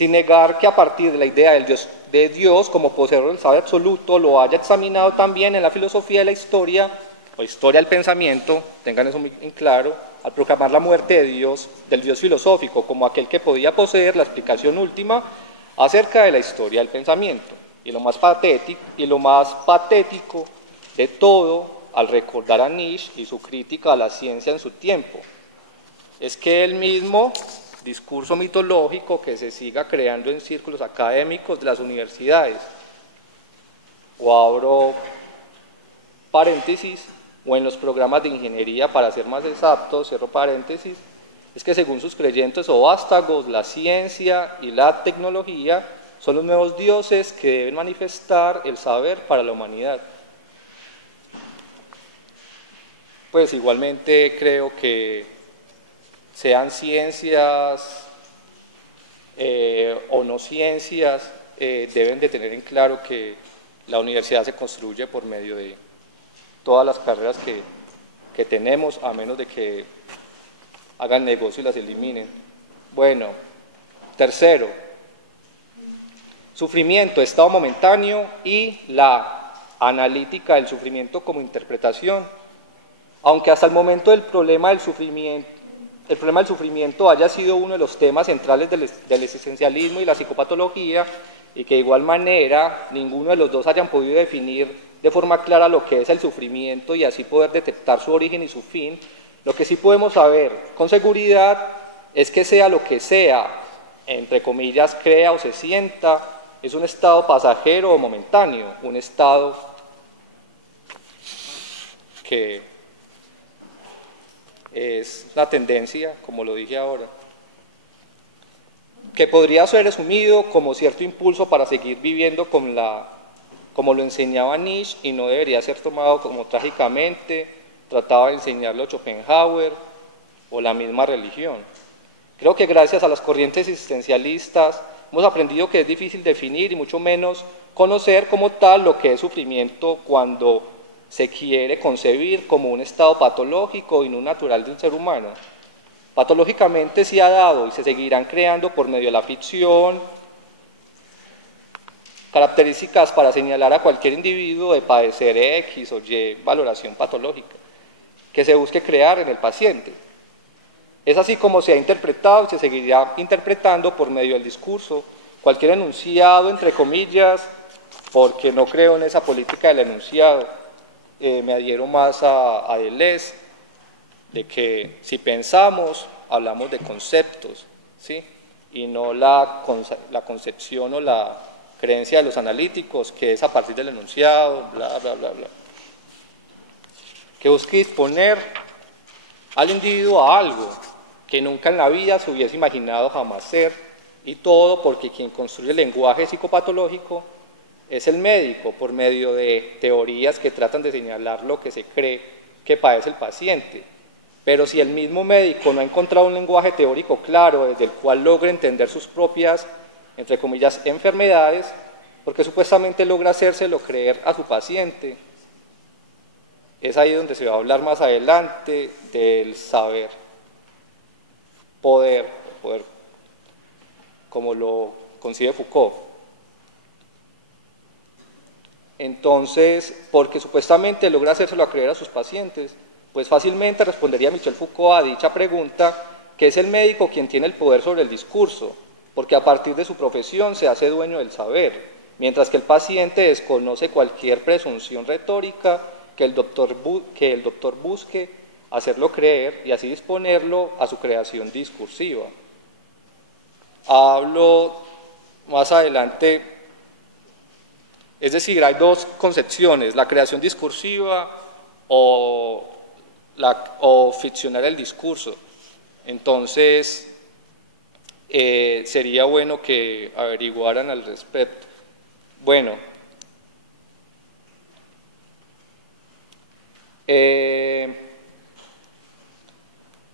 sin negar que a partir de la idea de Dios como poseedor del saber absoluto lo haya examinado también en la filosofía de la historia, o historia del pensamiento, tengan eso muy en claro, al proclamar la muerte de Dios, del Dios filosófico, como aquel que podía poseer la explicación última acerca de la historia del pensamiento. Y lo más patético de todo, al recordar a Nietzsche y su crítica a la ciencia en su tiempo, es que el mismo discurso mitológico que se siga creando en círculos académicos de las universidades, o abro paréntesis, o en los programas de ingeniería, para ser más exactos, cierro paréntesis, es que según sus creyentes o vástagos, la ciencia y la tecnología son los nuevos dioses que deben manifestar el saber para la humanidad. Pues igualmente creo que sean ciencias o no ciencias, deben de tener en claro que la universidad se construye por medio de todas las carreras que tenemos, a menos de que hagan negocio y las eliminen. Bueno, tercero, sufrimiento, estado momentáneo y la analítica del sufrimiento como interpretación. Aunque hasta el momento el problema del sufrimiento haya sido uno de los temas centrales del existencialismo y la psicopatología, y que de igual manera ninguno de los dos hayan podido definir de forma clara lo que es el sufrimiento y así poder detectar su origen y su fin, lo que sí podemos saber con seguridad es que sea lo que sea, entre comillas, crea o se sienta, es un estado pasajero o momentáneo, un estado que es la tendencia, como lo dije ahora, que podría ser asumido como cierto impulso para seguir viviendo como lo enseñaba Nietzsche, y no debería ser tomado como trágicamente trataba de enseñarlo Schopenhauer o la misma religión. Creo que gracias a las corrientes existencialistas hemos aprendido que es difícil definir y mucho menos conocer como tal lo que es sufrimiento cuando se quiere concebir como un estado patológico y no natural del ser humano. Patológicamente se ha dado y se seguirán creando por medio de la ficción características para señalar a cualquier individuo de padecer X o Y valoración patológica que se busque crear en el paciente. Es así como se ha interpretado y se seguirá interpretando por medio del discurso cualquier enunciado, entre comillas, porque no creo en esa política del enunciado. Me adhiero más a Deleuze, de que si pensamos, hablamos de conceptos, ¿sí? Y no la concepción o la creencia de los analíticos, que es a partir del enunciado, bla, bla, bla, bla. Que busque disponer al individuo a algo que nunca en la vida se hubiese imaginado jamás ser, y todo porque quien construye el lenguaje psicopatológico es el médico, por medio de teorías que tratan de señalar lo que se cree que padece el paciente. Pero si el mismo médico no ha encontrado un lenguaje teórico claro desde el cual logre entender sus propias, entre comillas, enfermedades, porque supuestamente logra hacérselo creer a su paciente, es ahí donde se va a hablar más adelante del saber, poder, como lo concibe Foucault. Entonces, porque supuestamente logra hacérselo a creer a sus pacientes, pues fácilmente respondería Michel Foucault a dicha pregunta, que es el médico quien tiene el poder sobre el discurso, porque a partir de su profesión se hace dueño del saber, mientras que el paciente desconoce cualquier presunción retórica que el doctor busque hacerlo creer y así disponerlo a su creación discursiva. Hablo más adelante, es decir, hay dos concepciones, la creación discursiva o ficcionar el discurso. Entonces, sería bueno que averiguaran al respecto. Bueno,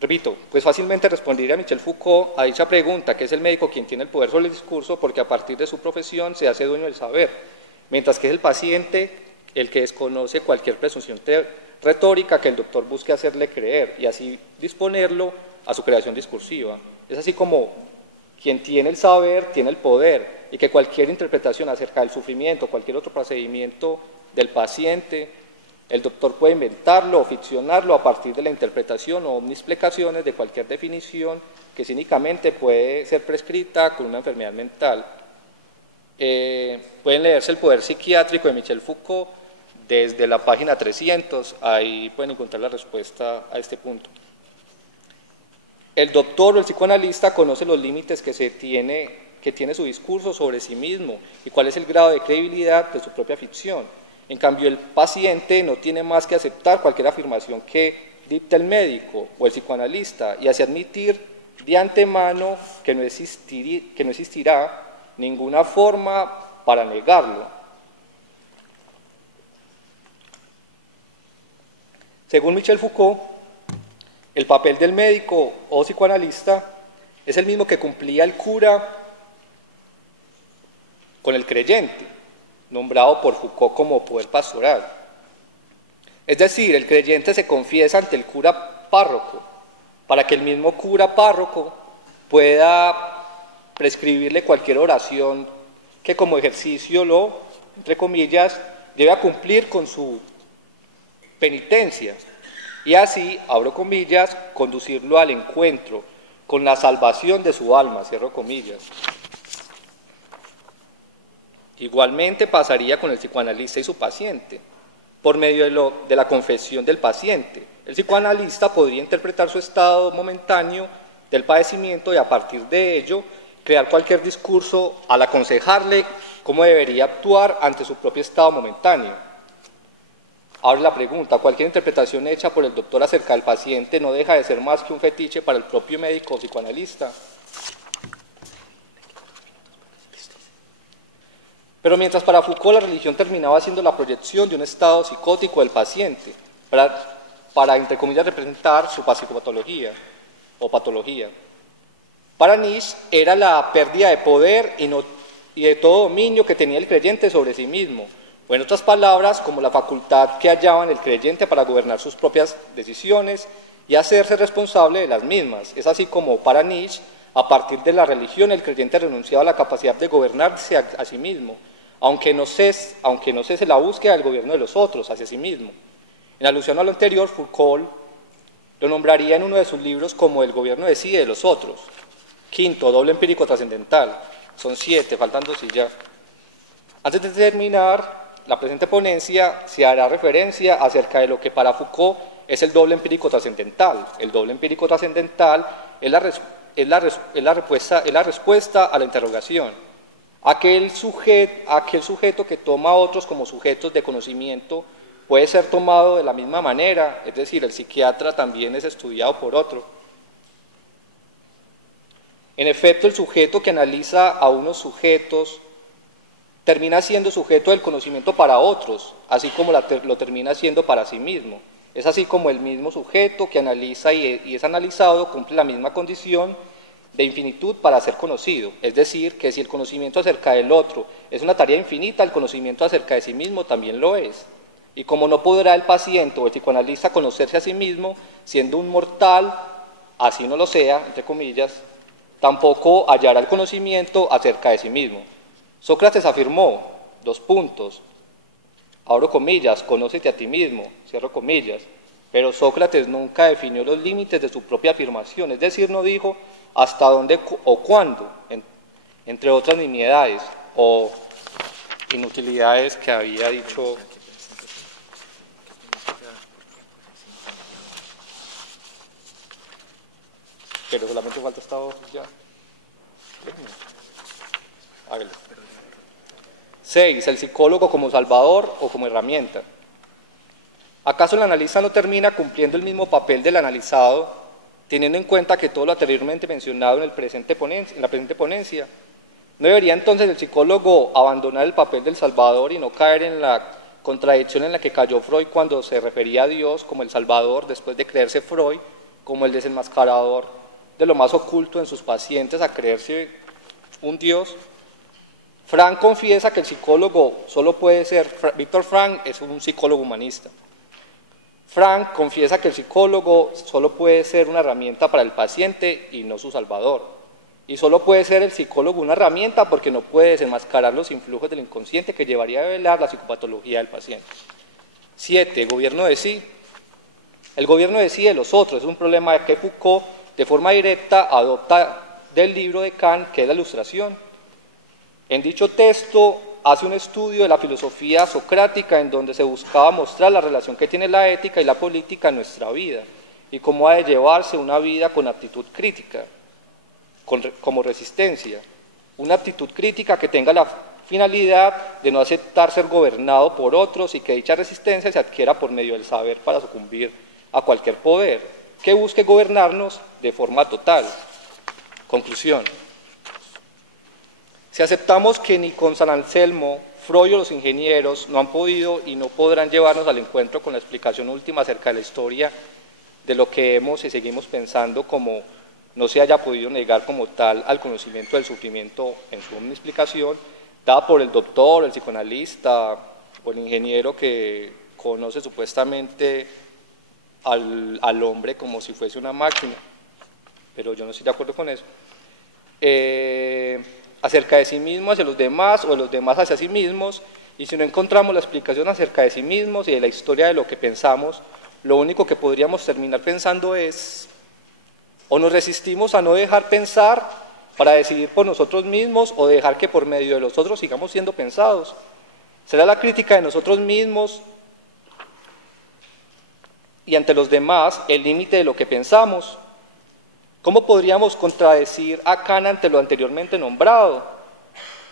repito, pues fácilmente respondería Michel Foucault a dicha pregunta, que es el médico quien tiene el poder sobre el discurso, porque a partir de su profesión se hace dueño del saber, mientras que es el paciente el que desconoce cualquier presunción retórica que el doctor busque hacerle creer y así disponerlo a su creación discursiva. Es así como quien tiene el saber tiene el poder y que cualquier interpretación acerca del sufrimiento, cualquier otro procedimiento del paciente, el doctor puede inventarlo o ficcionarlo a partir de la interpretación o omniexplicaciones de cualquier definición que cínicamente puede ser prescrita con una enfermedad mental. Pueden leerse El poder psiquiátrico de Michel Foucault desde la página 300, ahí pueden encontrar la respuesta a este punto. El doctor o el psicoanalista conoce los límites que tiene su discurso sobre sí mismo y cuál es el grado de credibilidad de su propia ficción. En cambio, el paciente no tiene más que aceptar cualquier afirmación que dicte el médico o el psicoanalista y así admitir de antemano que no existirá ninguna forma para negarlo. Según Michel Foucault, el papel del médico o psicoanalista es el mismo que cumplía el cura con el creyente, nombrado por Foucault como poder pastoral. Es decir, el creyente se confiesa ante el cura párroco, para que el mismo cura párroco pueda prescribirle cualquier oración que como ejercicio entre comillas, debe cumplir con su penitencia, y así, abro comillas, conducirlo al encuentro con la salvación de su alma, cierro comillas. Igualmente pasaría con el psicoanalista y su paciente, por medio de la confesión del paciente. El psicoanalista podría interpretar su estado momentáneo del padecimiento y a partir de ello crear cualquier discurso al aconsejarle cómo debería actuar ante su propio estado momentáneo. Ahora la pregunta, cualquier interpretación hecha por el doctor acerca del paciente no deja de ser más que un fetiche para el propio médico o psicoanalista. Pero mientras para Foucault la religión terminaba siendo la proyección de un estado psicótico del paciente, para entre comillas, representar su psicopatología o patología. Para Nietzsche era la pérdida de poder y de todo dominio que tenía el creyente sobre sí mismo, o en otras palabras, como la facultad que hallaba en el creyente para gobernar sus propias decisiones y hacerse responsable de las mismas. Es así como para Nietzsche, a partir de la religión, el creyente renunciaba a la capacidad de gobernarse a sí mismo, aunque no cese la búsqueda del gobierno de los otros hacia sí mismo. En alusión a lo anterior, Foucault lo nombraría en uno de sus libros como el gobierno de sí y de los otros. Quinto, doble empírico trascendental. Son 7, faltan 2 y ya. Antes de terminar la presente ponencia, se hará referencia acerca de lo que para Foucault es el doble empírico trascendental. El doble empírico trascendental es la respuesta a la interrogación. Aquel sujeto que toma a otros como sujetos de conocimiento puede ser tomado de la misma manera, es decir, el psiquiatra también es estudiado por otro. En efecto, el sujeto que analiza a unos sujetos termina siendo sujeto del conocimiento para otros, así como lo termina siendo para sí mismo. Es así como el mismo sujeto que analiza y es analizado cumple la misma condición de infinitud para ser conocido, es decir, que si el conocimiento acerca del otro es una tarea infinita, el conocimiento acerca de sí mismo también lo es. Y como no podrá el paciente o el psicoanalista conocerse a sí mismo, siendo un mortal, así no lo sea, entre comillas, tampoco hallará el conocimiento acerca de sí mismo. Sócrates afirmó, abro comillas, conócete a ti mismo, cierro comillas, pero Sócrates nunca definió los límites de su propia afirmación, es decir, no dijo hasta dónde o cuándo, entre otras nimiedades o inutilidades que había dicho. Pero solamente falta esta hoja ya. Hágale. 6. El psicólogo como salvador o como herramienta. ¿Acaso el analista no termina cumpliendo el mismo papel del analizado, teniendo en cuenta que todo lo anteriormente mencionado en la presente ponencia? ¿No debería entonces el psicólogo abandonar el papel del salvador y no caer en la contradicción en la que cayó Freud cuando se refería a Dios como el salvador, después de creerse Freud como el desenmascarador de lo más oculto en sus pacientes a creerse un Dios? Frank confiesa que el psicólogo solo puede ser, Víctor Frank es un psicólogo humanista. Frank confiesa que el psicólogo solo puede ser una herramienta para el paciente y no su salvador. Y solo puede ser el psicólogo una herramienta porque no puede desenmascarar los influjos del inconsciente que llevaría a revelar la psicopatología del paciente. 7. Gobierno de sí. El gobierno de sí de los otros es un problema que Foucault de forma directa adopta del libro de Kant, que es la Ilustración. En dicho texto hace un estudio de la filosofía socrática en donde se buscaba mostrar la relación que tiene la ética y la política en nuestra vida y cómo ha de llevarse una vida con actitud crítica, como resistencia, una actitud crítica que tenga la finalidad de no aceptar ser gobernado por otros y que dicha resistencia se adquiera por medio del saber para sucumbir a cualquier poder que busque gobernarnos de forma total. Conclusión. Si aceptamos que ni con San Anselmo, Freud o los ingenieros no han podido y no podrán llevarnos al encuentro con la explicación última acerca de la historia de lo que hemos y seguimos pensando como no se haya podido negar como tal al conocimiento del sufrimiento en su explicación, dada por el doctor, el psicoanalista o el ingeniero que conoce supuestamente al hombre como si fuese una máquina, pero yo no estoy de acuerdo con eso, acerca de sí mismo hacia los demás o de los demás hacia sí mismos, y si no encontramos la explicación acerca de sí mismos y de la historia de lo que pensamos, lo único que podríamos terminar pensando es, o nos resistimos a no dejar pensar para decidir por nosotros mismos o dejar que por medio de los otros sigamos siendo pensados. Será la crítica de nosotros mismos y ante los demás el límite de lo que pensamos. ¿Cómo podríamos contradecir a Kant ante lo anteriormente nombrado?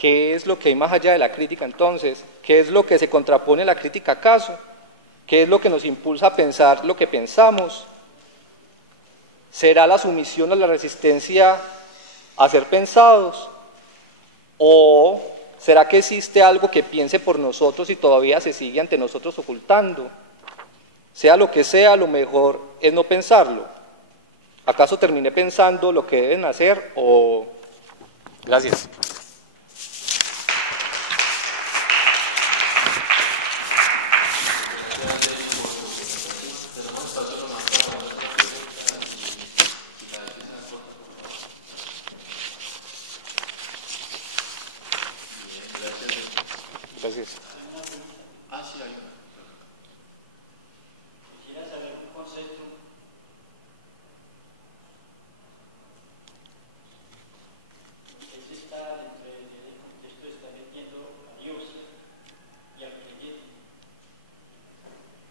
¿Qué es lo que hay más allá de la crítica entonces? ¿Qué es lo que se contrapone a la crítica acaso? ¿Qué es lo que nos impulsa a pensar lo que pensamos? ¿Será la sumisión a la resistencia a ser pensados? ¿O será que existe algo que piense por nosotros y todavía se sigue ante nosotros ocultando? Sea lo que sea, lo mejor es no pensarlo. ¿Acaso terminé pensando lo que deben hacer o...? Gracias. Gracias. Sí, hay una. Quisiera saber un concepto. Él está dentro del contexto, está metiendo a Dios y al creyente,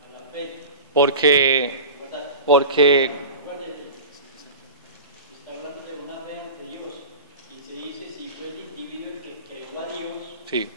a la fe. Porque Está hablando de una fe ante Dios y se dice si fue el individuo el que creó a Dios. sí.